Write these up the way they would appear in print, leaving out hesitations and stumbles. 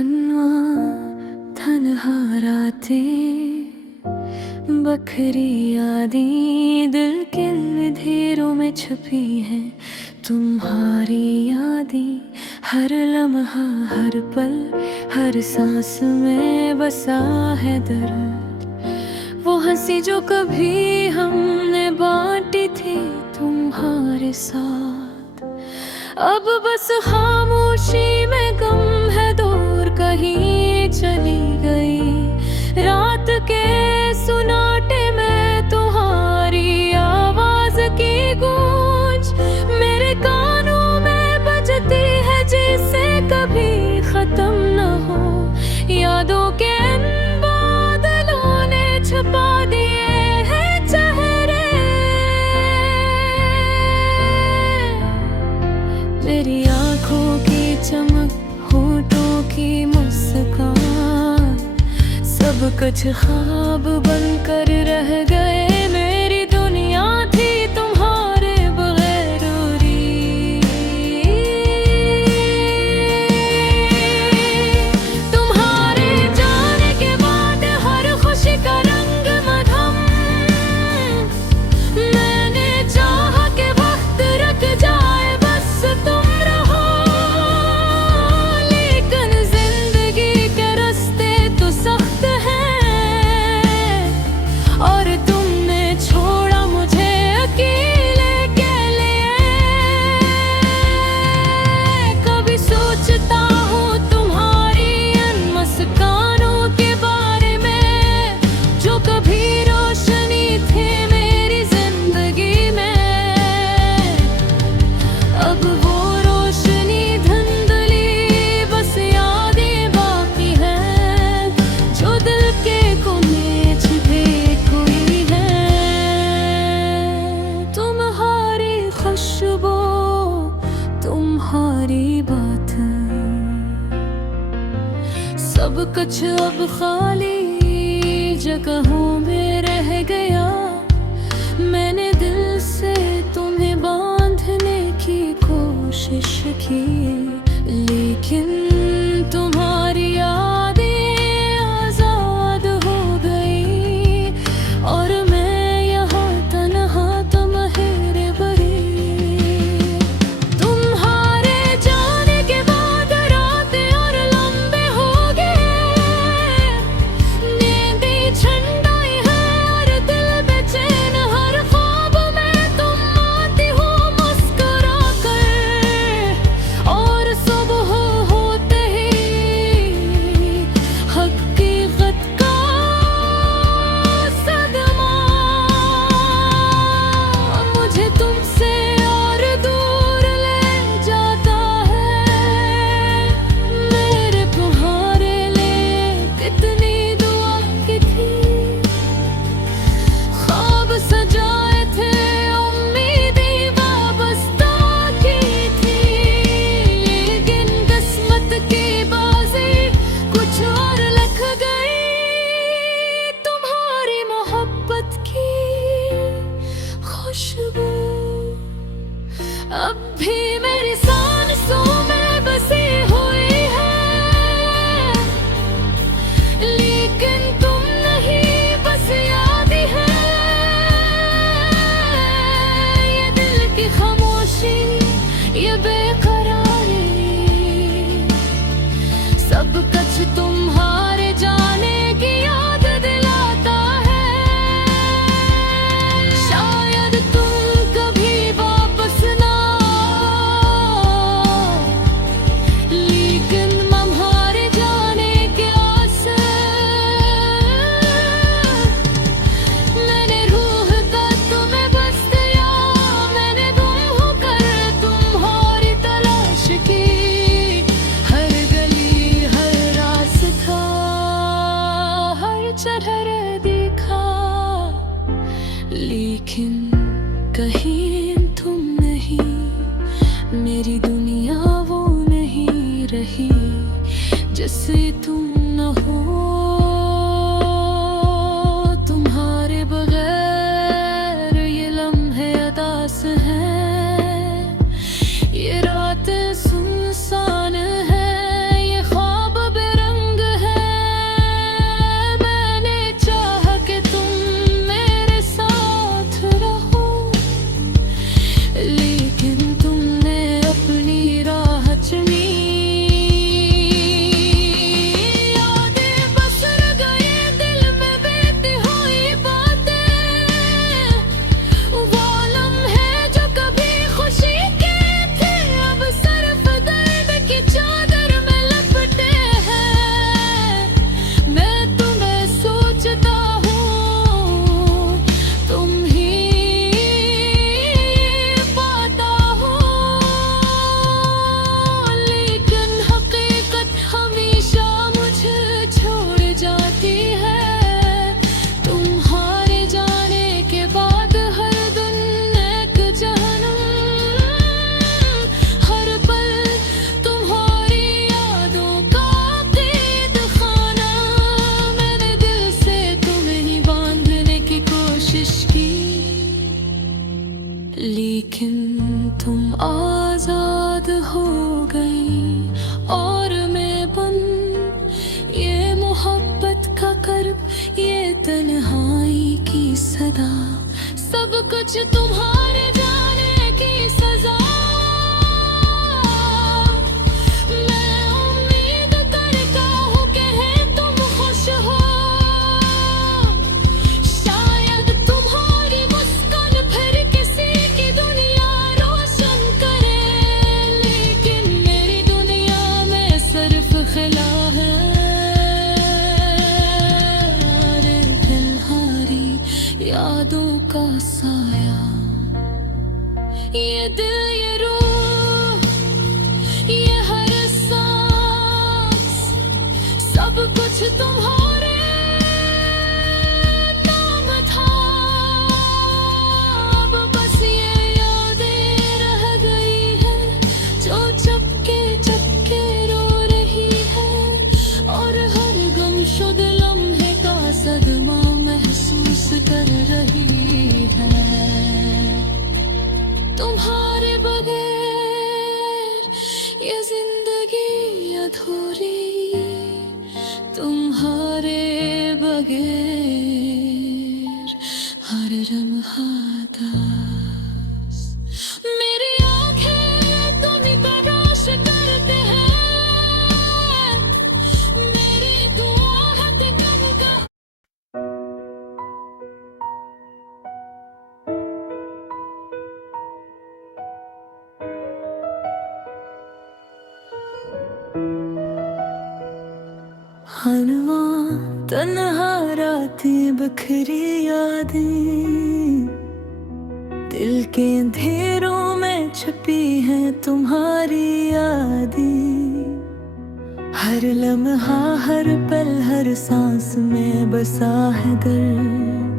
तन्हा तन्हा रातें, बखरी यादें दिल के अंधेरों में छुपी हैं। तुम्हारी यादें हर लम्हा हर पल हर सांस में बसा है दर्द। वो हंसी जो कभी हमने बांटी थी तुम्हारे साथ, अब बस खामोशी में गम है दूर कहीं चली गई। रात के सुनाटे में तुम्हारी आवाज की गूंज मेरे कानों में बजती है, जिसे कभी खत्म न हो। यादों के इन बादलों ने छुपा दिए हैं चेहरे, मेरी आँखों की चमक होठों की मुस्कान, सब कुछ ख्वाब बनकर रह गए। मेरी दुनिया थी तुम्हारे बगैर अधूरी। तुम्हारे जाने के बाद हर खुशी का रंग मधम, मैंने चाहा कि वक्त रुक जाए बस तुम रहो। लेकिन जिंदगी के रास्ते तो सख्त हैं, और तुमने छोड़ा मुझे अकेले के लिए। कभी सोचता हूँ तुम्हारी इन मुस्कानों के बारे में, जो कभी रोशनी थी मेरी जिंदगी में। अब वो रोशनी धुंधली, बस यादें बाकी हैं, जो दिल के कोने छिपे कोई है। तुम्हारी खुशबू तुम्हारी बातें, सब कुछ अब खाली जगहों में रह गया। मैंने दिल से तुम्हें बांधने की कोशिश की, लेकिन तुम्हारी यादें आजाद हो गई, और मैं यहाँ तन्हा तुम्हारे बरी। तुम्हारे जाने के बाद रातें और लंबे हो गए, नींदें छंडाई है और दिल बेचैन। हर ख्वाब में तुम आती हो मुस्कुरा कर, और सुबह होते ही हकीकत का सदमा मुझे तुमसे और दूर ले जाता है। मेरे तुम्हारे लिए कितनी दुआ की थी, ख्वाब सजाए थे, उम्मीदें वाबस्ता की थी। लेकिन किस्मत की बाजी कुछ और लिख गई। तुम्हारी मोहब्बत की खुशबू अब भी मेरी सांसों में बसी हुई है, लेकिन तुम नहीं, बस याद है। ये दिल की खामोशी, ये बेकरारी, सब कुछ तुम्हारे जाने की याद दिलाता है। शायद तुम कभी वापस ना आओ, लेकिन हमारे जाने के आस मैंने रूह का तुम्हें बस दिया। मैंने गुम होकर तुम्हारी तलाश की, हर गली हर रास्ता हर चेहरा देखा, लेकिन कहीं तुम नहीं। मेरी दुनिया वो नहीं रही जैसे तुम न हो। तुम्हारे बगैर ये लम्हे अदास हैं, ये रात सुनसान है, ये ख्वाब बेर तुम आजाद हो गई और मैं बंद, ये मोहब्बत का कर्ब, ये तन्हाई की सदा, सब कुछ तुम्हारे जाने की सजा। मैं उम्मीद करता हूँ कि तुम खुश हो, शायद तुम्हारी मुस्कान फिर किसी की दुनिया रोशन करे, लेकिन मेरी दुनिया में सिर्फ खिला है दिलहारी यादों का साया। ये दिल, ये रूह, ये हर सांस, सब कुछ तुम्हारे नाम था। अब बस ये यादें रह गई है जो चपके चपके रो रही है, और हर गमशुद लम्हे का सदमा महसूस कर रही है। तुम्हारे बगैर ये जिंदगी अधूरी, तुम्हारे बगैर हर लम्हा दास। मेरी आंखें तुम्हीं पर रोश करते हैं, मेरी दुआ है कि कब का हनवा तन्हा रातें, बखरी यादें, दिल के अंधेरों में छुपी है तुम्हारी यादें। हर लम्हा, हर पल, हर सांस में बसा है दर्द,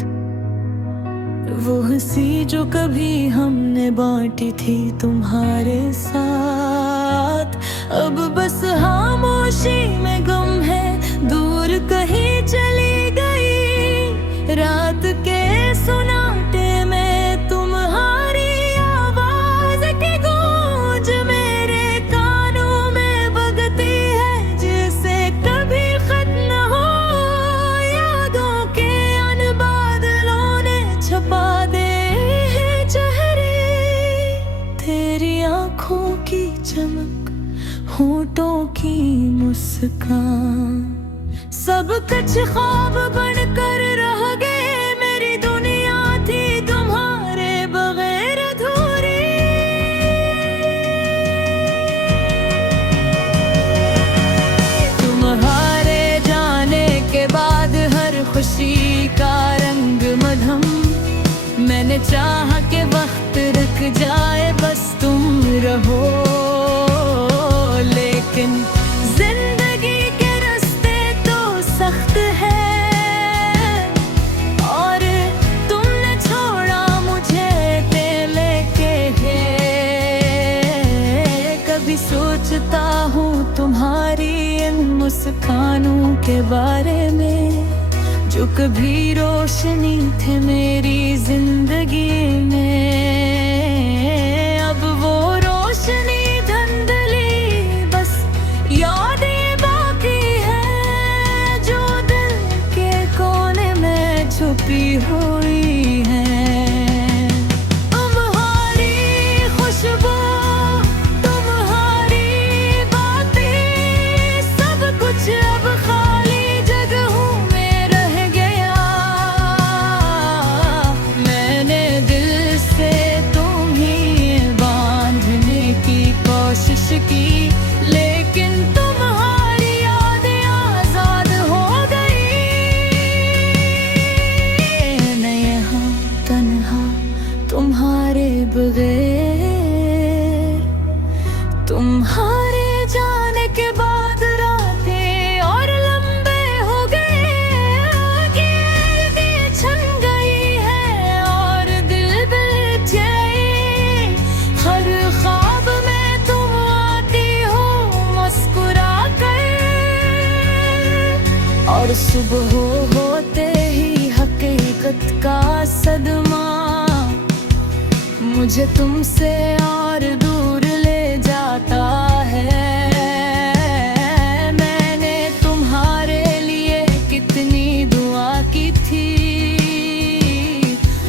वो हंसी जो कभी हमने बांटी थी तुम्हारे साथ। अब बस खामोशी में गम है, दूर कहीं चली गई, रात के सुनाटे में तुम्हारी आवाज की गूंज मेरे कानों में बजती है, जिसे कभी खत्म न हो। यादों के अन बादलों ने छपा दे हैं चेहरे, तेरी आंखों की चमक, होठों की मुस्कान, सब कुछ ख्वाब बनकर रह गए। मेरी दुनिया थी तुम्हारे बगैर अधूरी। तुम्हारे जाने के बाद हर खुशी का रंग मधम, मैंने चाहा कि वक्त रुक जाए, बस तुम रहो, लेकिन जिंदगी के रास्ते तो सख्त है, और तुमने छोड़ा मुझे अकेले के है। कभी सोचता हूँ तुम्हारी इन मुस्कानों के बारे में, जो कभी रोशनी थे मेरी जिंदगी में। अब वो रोशनी यादें बाकी है जो दिल के कोने में छुपी हुई है। तुम्हारी खुशबू, तुम्हारी बातें, सब कुछ अब खाली जगहों में रह गया। मैंने दिल से तुम्हें बांधने की कोशिश की, लेकिन तुम्हारी यादें आजाद हो गई। मैं यहाँ तन्हा तुम्हारे बगैर, तुम्हारे जाने के बाद रातें और लंबे हो गए। आगे छन गई है और दिल बेचैन, हर ख्वाब में तुम आती हो मुस्कुरा कर, और सुबह होते ही हकीकत का सदमा मुझे तुमसे और दूर ले जाता है। मैंने तुम्हारे लिए कितनी दुआ की थी,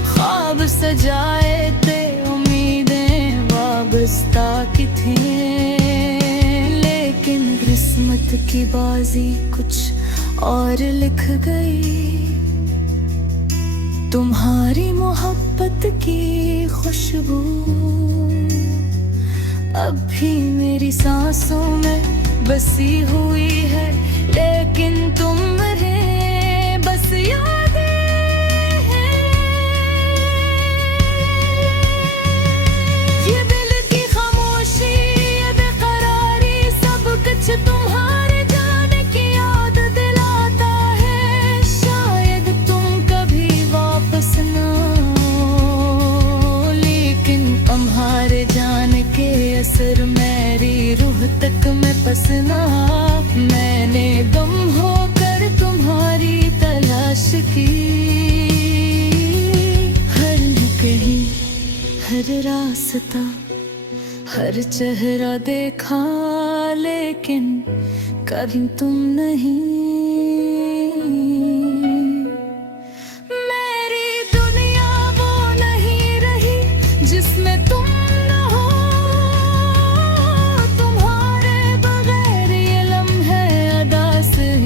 ख्वाब सजाए थे, उम्मीदें वाबस्ता की थी, लेकिन किस्मत की बाजी कुछ और लिख गई। तुम्हारी मोहब्बत की खुशबू अब भी मेरी सांसों में बसी हुई है, लेकिन तुम रहे बस यादें हैं। ये दिल की खामोशी, ये बेकरारी, सब कुछ तुम्हारे जाने की याद दिलाता है। शायद तुम कभी वापस ना आओ, लेकिन तुम्हारे जाने के असर मेरी रूह तक में पसना। मैंने गुम होकर तुम्हारी तलाश की, हर कहीं हर रास्ता हर चेहरा देखा, लेकिन कभी तुम नहीं। मेरी दुनिया वो नहीं रही जिसमें तुम न हो, तुम्हारे बगैर ये लम्हे अदास हैं।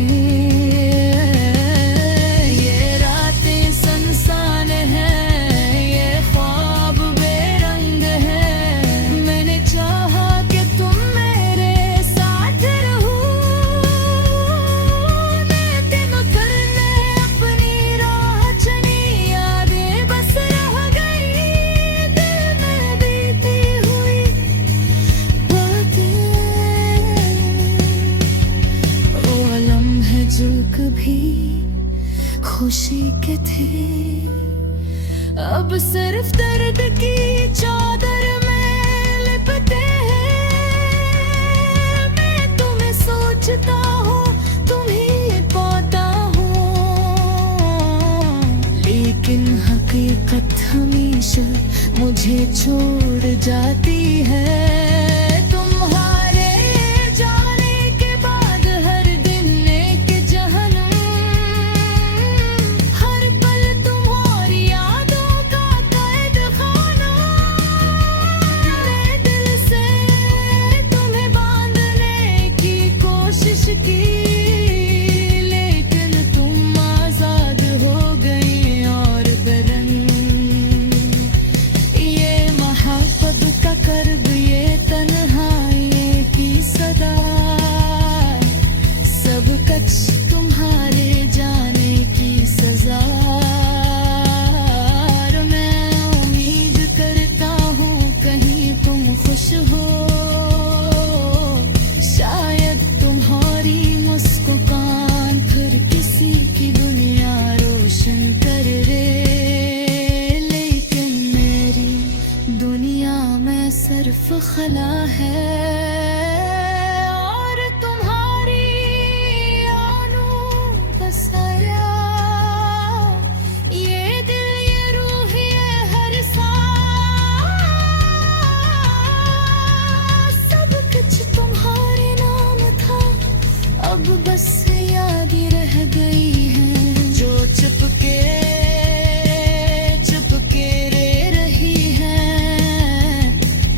ये रातें सुनसान हैं, ये ख्वाब बेरंग हैं। मैंने चाहा कि तुम मेरे साथ रहो, लेकिन उतरने अपनी राह चली, यादें बस रह गई दिल में बीती हुई बातें। वो लम्हे जो कभी खुशी के थे, अब सिर्फ दर्द की चादर में लिपटे हैं। मैं तुम्हें सोचता हूँ, तुम्हें पाता हूँ, लेकिन हकीकत हमेशा मुझे छोड़ जाती है। तुम्हारे जाने के बाद हर दिन एक जहनुम, हर पल तुम्हारी यादों का कैद खाना। मैं दिल से तुम्हें बांधने की कोशिश की, लेकिन तुम आजाद हो गई और बेरंग। ये मोहब्बत का कर्ब, ये तन्हाई की सदा, सब कुछ तुम्हारे जाने की सजा। और मैं उम्मीद करता हूँ कहीं तुम खुश हो, शायद तुम्हारी मुस्कुरान फिर किसी की दुनिया रोशन कर रे। लेकिन मेरी दुनिया में सिर्फ खला है, और तुम्हारी यादों का साया। ये दिल, ये रूह, ये हर सांस, सब कुछ तुम्हारे नाम था, अब बस याद ही रह गई है। जो चुपके चुपके रे रही है,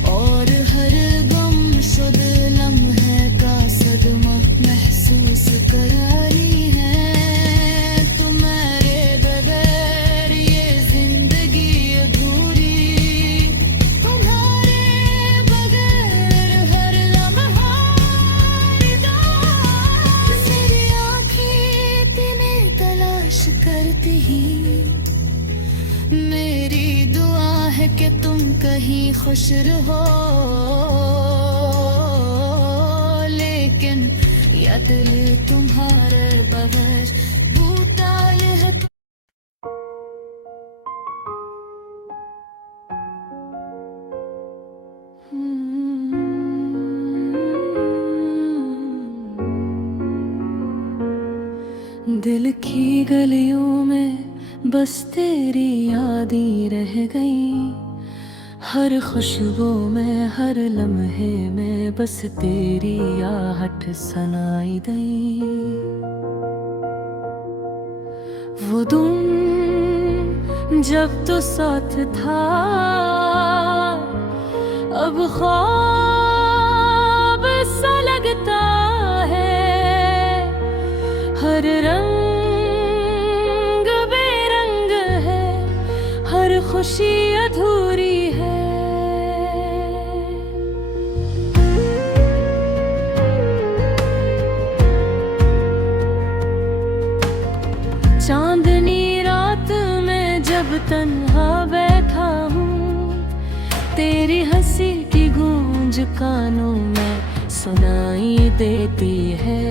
और हर गुमशुद लम्हे का सदमा महसूस करा रही है। तुम्हारे बगैर ये जिंदगी अधूरी, तुम्हारे बगैर हर लम्हा निगाह। मेरी आँखें तुम्हें तलाश करती ही, मेरी दुआ है कि तुम कहीं खुश रहो, लेकिन या दिल तुम्हारे बगैर भूताल है। दिल की गलियों में बस तेरी यादें रह गई, हर खुशबू में हर लम्हे में बस तेरी आहट सुनाई दई। वो तुम जब तो साथ था, अब ख्वाब सा लगता है। हर रंग बेरंग है, हर खुशी अधूरी है। चांदनी रात में जब तन्हा बैठा हूँ, तेरी हंसी की गूंज कानों में सुनाई देती है।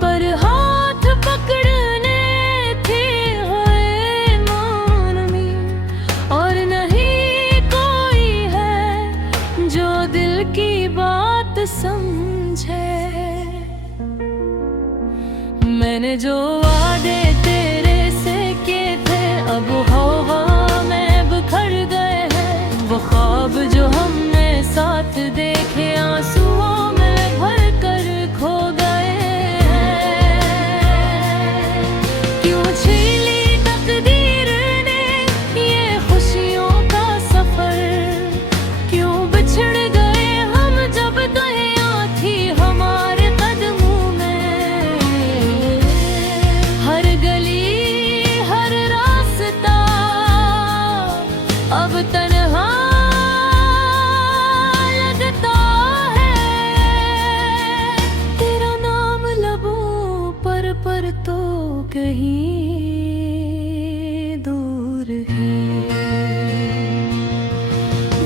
पर हाथ पकड़ने थे हुए मौन में, और नहीं कोई है जो दिल की बात समझे। मैंने जो वादे तेरे से किए थे अब हवा में बिखर गए हैं। वो ख्वाब जो हमने साथ देखे आंसुओं में भर कर खो गए हैं। क्यों छीली तकदीर ने ये खुशियों का सफर, क्यों बिछड़ गए हम जब दुनिया थी हमारे कदमों में। हर गली हर रास्ता अब तन्हा लगता है। तेरा नाम लबों पर तो कहीं दूर है।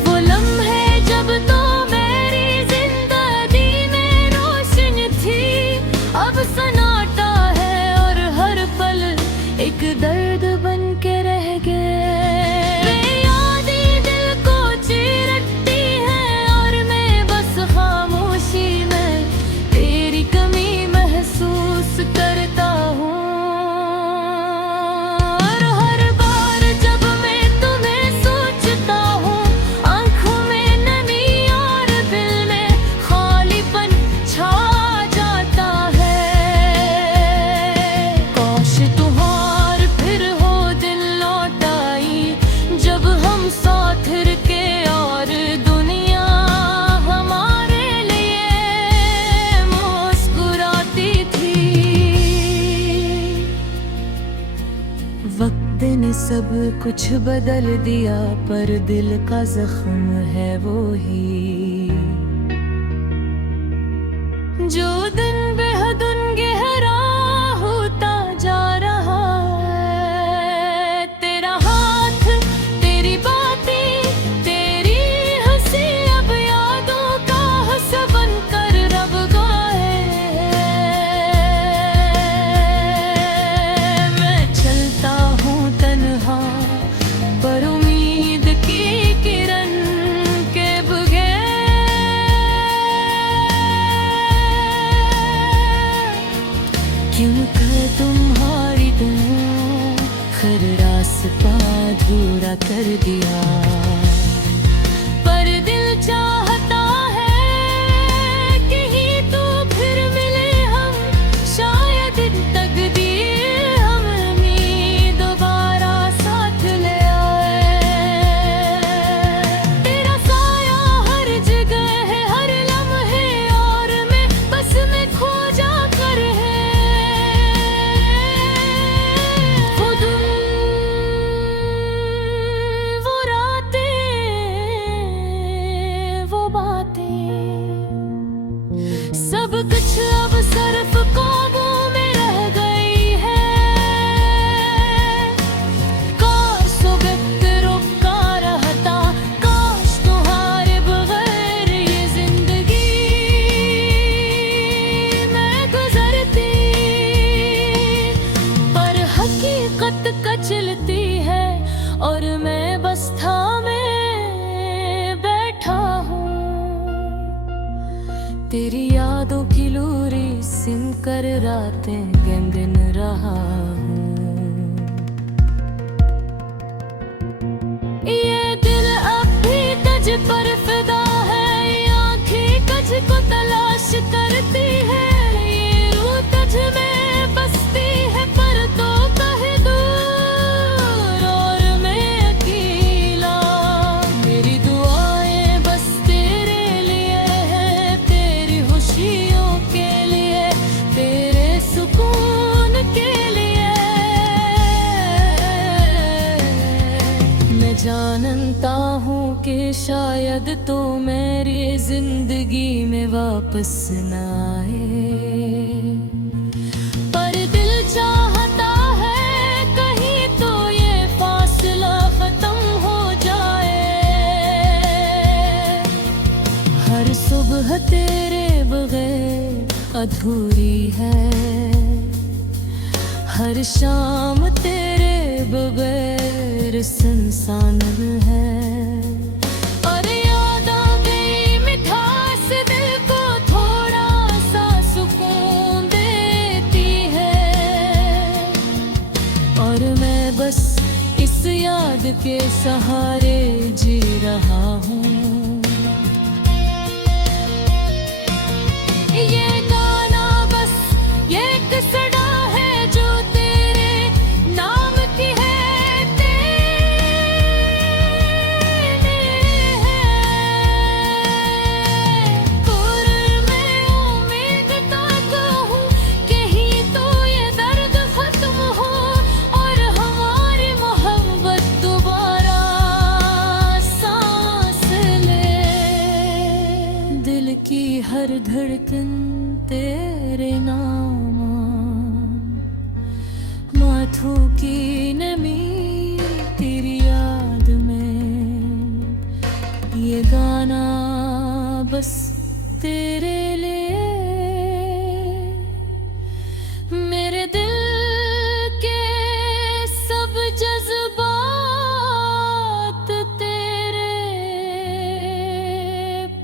वो लम्हे जब तो मेरी जिंदगी में रोशन थी, अब सन्नाटा है और हर पल एक दर्द बन के रह गए। वे यादें दिल को चीरती हैं और मैं बस खामोशी में तेरी कमी महसूस करता हूँ। और हर बार जब मैं तुम्हें सोचता हूँ, आंखों में नमी और दिल में खालीपन छा जाता है। काश तुम्हार फिर हो दिन लौट आई, जब हम साथ के और दुनिया हमारे लिए मुस्कुराती थी। वक्त ने सब कुछ बदल दिया, पर दिल का जख्म है वो ही। जो दिन बेहदुन गहरा होता जा रहा है। तेरा हाथ तेरी बातें तेरी हंसी अब यादों का हंस बनकर रब गए। मैं चलता हूँ तन्हा पर उम्मीद की किरण के बगैर। क्योंकि तुम्हारी दुआ हर रास्ता अधूरा कर दिया। पर दिल चाहता है कहीं तो फिर मिले हम, शायद तकदीर हमें दोबारा साथ ले आए। तेरा साया हर जगह है, हर लम्हे और मैं बस में खो जाकर है। वो दिन वो रातें तेरी यादों की लूरी सिम कर रातें गिन रहा हूँ। ये दिल अब भी तुझ पर फिदा है, आँखें तुझको तलाश करती है, ये रूह तुझ में बसती है पर तो कहीं दूर और मैं अकेला। मेरी दुआएं बस तेरे लिए है, तेरी खुशियों के लिए, तेरे सुकून के लिए। मैं जानता हूँ कि शायद तो मेरी जिंदगी में वापस न आए, पर दिल चाहता है कहीं तो ये फासला खत्म हो जाए। हर सुबह तेरे बगैर अधूरी है, हर शाम तेरे बगैर सुनसान है। और याद आ गई मिठास दिल को थोड़ा सा सुकून देती है, और मैं बस इस याद के सहारे जी रहा हूँ। ये गाना बस ये एक सदा है जो तेरे नाम की है, तेरे है। और मैं उम्मीद करता हूँ कहीं तो ये दर्द खत्म हो और हमारी मोहब्बत दोबारा सांस ले। दिल की हर धड़कन तेरे नाम, माथों की नमी तेरी याद में, ये गाना बस तेरे लिए। मेरे दिल के सब जज्बात तेरे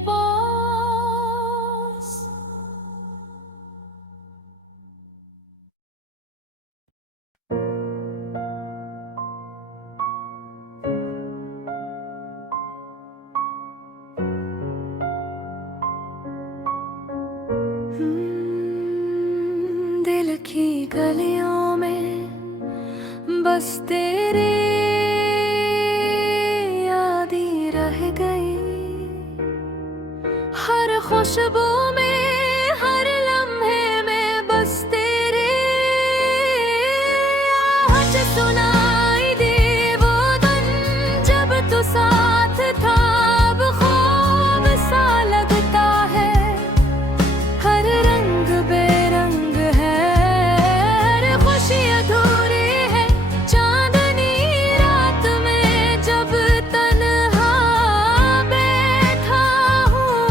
पास। दिल की गलियों में बस तेरी याद ही रह गई, हर खुशबू में हर लम्हे में बस तेरी आहट सुनाई दी वो दिन जब तू साथ था। अब ख्वाब सा लगता है, हर रंग बेरंग है, हर खुशी अधूरी है। चांदनी रात में जब तन्हा बैठा हूँ,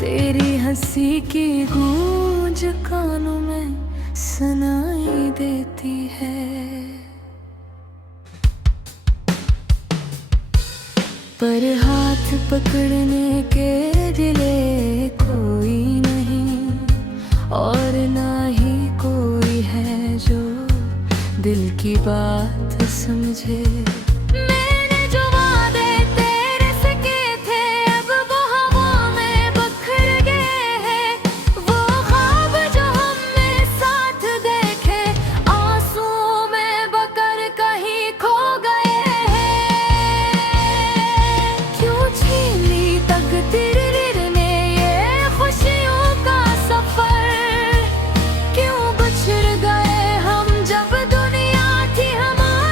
तेरी हंसी की गूंज कानों में सुनाई देती है। पर हाथ पकड़ने के लिए कोई नहीं, और ना ही कोई है जो दिल की बात समझे। मैंने जो वादे तेरे से किए थे अब वो हवा में बखर गए हैं, वो ख्वाब जो हमने साथ देखे आंसुओं में बहकर कहीं खो गए हैं। क्यों छीन ली तकदीर ने ये खुशियों का सफर, क्यों बिछड़ गए हम जब दुनिया थी हमारी।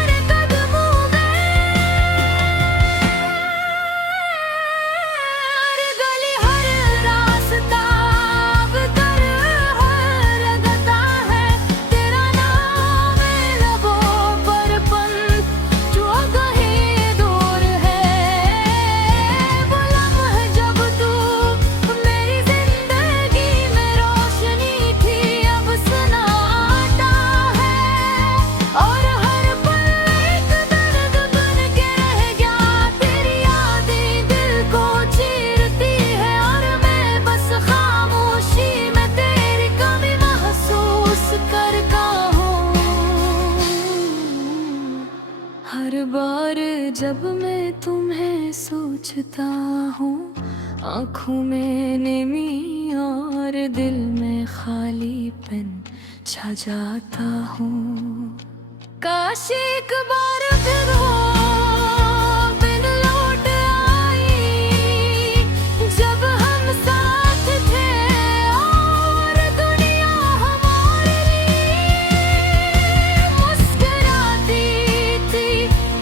सोचता हूँ, आँखों में नमी और दिल में खालीपन छा जाता हूँ। काश एक बार फिर हो बिन लौट आई, जब हम साथ थे और दुनिया हमारे लिए मुस्कुराती थी।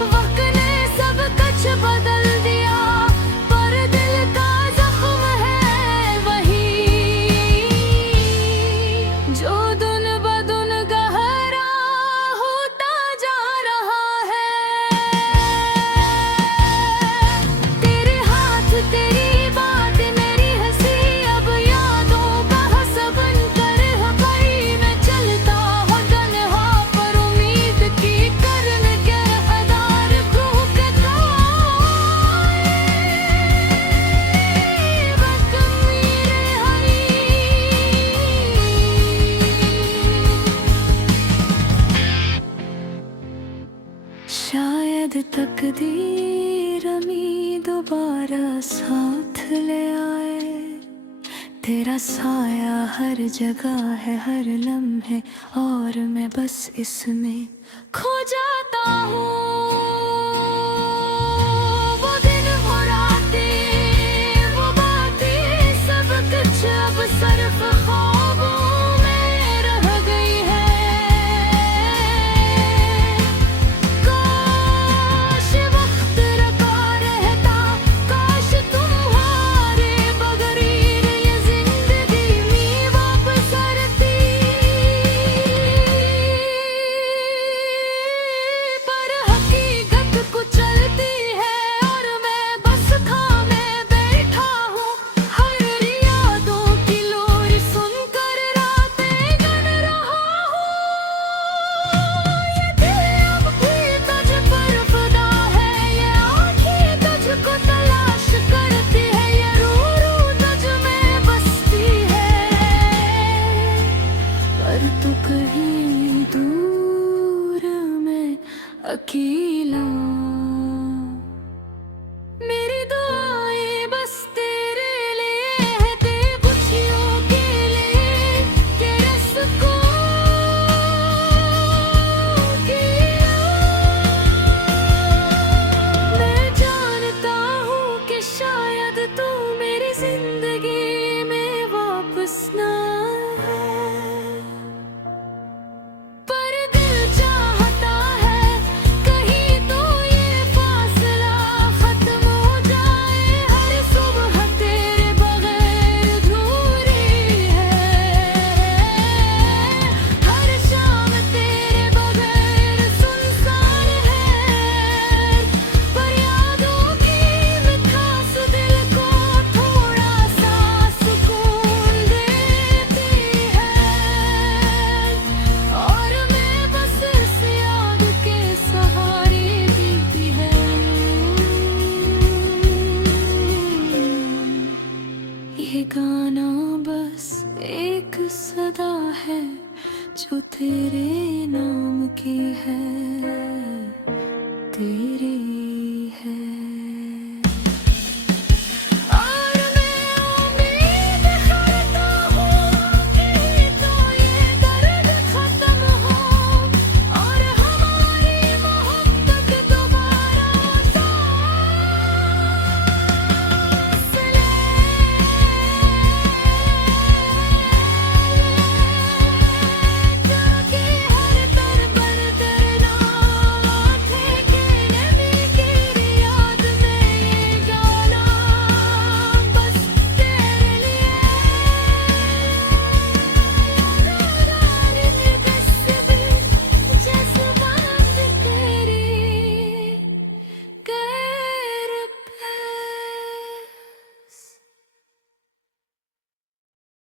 वक्त ने सब कुछ बदल दिया, पर दिल का जख्म है वही, जो दिन ब दिन गहरा होता जा रहा है। तेरे हाथ, तेरी बात, मेरी हंसी, अब यादों का हसबन कर हवाई में चलता हो तन्हा, पर उम्मीद की करन के हदार रूह के ताए, वक्त मेरे हरी। शायद तकदीर हमें दोबारा साथ ले आए। तेरा साया हर जगह है, हर लम्हे, और मैं बस इसमें खो जाता हूँ। वो दिन, वो रातें, वो बातें, सब कुछ अब सिर्फ ख्वाबों में रह गई है। काश वक्त रुका रहता, काश तुम्हारे बगैर ये जिंदगी में वापस आती, पर हकीकत कुचलती है और मैं बस थामे बैठा हूँ। हर यादों की लोरी सुनकर रातें गन रहा हूँ। ये दिल अब भी तुझ पर फिदा है, ये आँखें तुझको तलाश करती है, ये रूह तुझ में बसती है, पर तू कहीं दूर में अकेला। मेरी दुआएं बस तेरे लिए है, तेरी खुशियों के लिए, तेरे सुकून के लिए। मैं जानता हूँ कि शायद तू मेरी जिंदगी में वापस ना आए, पर दिल चाहता है कहीं तो ये फासला खत्म हो जाए। हर सुबह तेरे बगैर अधूरी है, हर शाम तेरे बगैर सुनसान है, पर यादों की मिठास दिल को थोड़ा सा सुकून देती है, और मैं बस इस याद के सहारे जीती है। ये गाना बस एक सदा है जो तेरे नाम की है।